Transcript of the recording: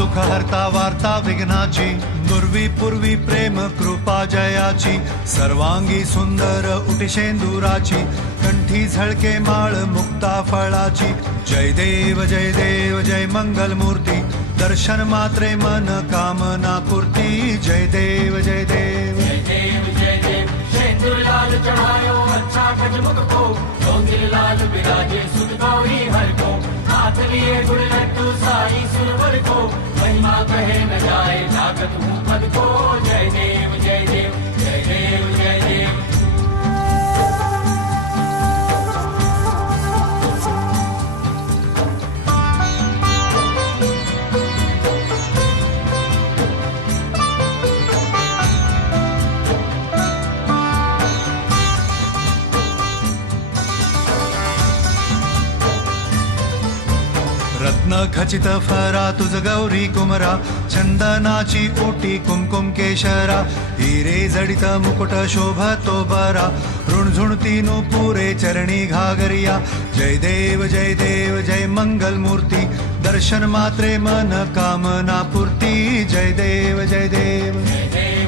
दुःख हरता वार्ता विघ्नाची, नुरवी पूर्वी प्रेम कृपा जयाची, सर्वांगी सुंदर उटी शेंदुराची, कंठी झळके माळ मुक्ता फळाची. जय देव जय देव जय मंगल मूर्ती, दर्शन मात्रे मन कामना पूर्ती. जय देव जय देव जय देव जय देव शेंदूर लाल चढ़ायो अच्छा गजमुख को, डोंगिर लाल बिराजे सुत गौरी हर को, हाथ लिए गुड़ लड्डू साई सुरवर को, महिमा कहे न जाए जागत हूँ पद को. जय देव जय देव जय देव जय देव. रत्न खचित फरा तुझ गौरी कुमरा, चंदनाची ओटी कुमकुम केशरा, हिरे जडित मुकुट शोभतो बरा, ऋणझुणती नुपुरे चरणी घागरिया. जय देव जय मंगल मूर्ती, दर्शन मात्रे मन कामना पूर्ती. जय देव जय देव जय देव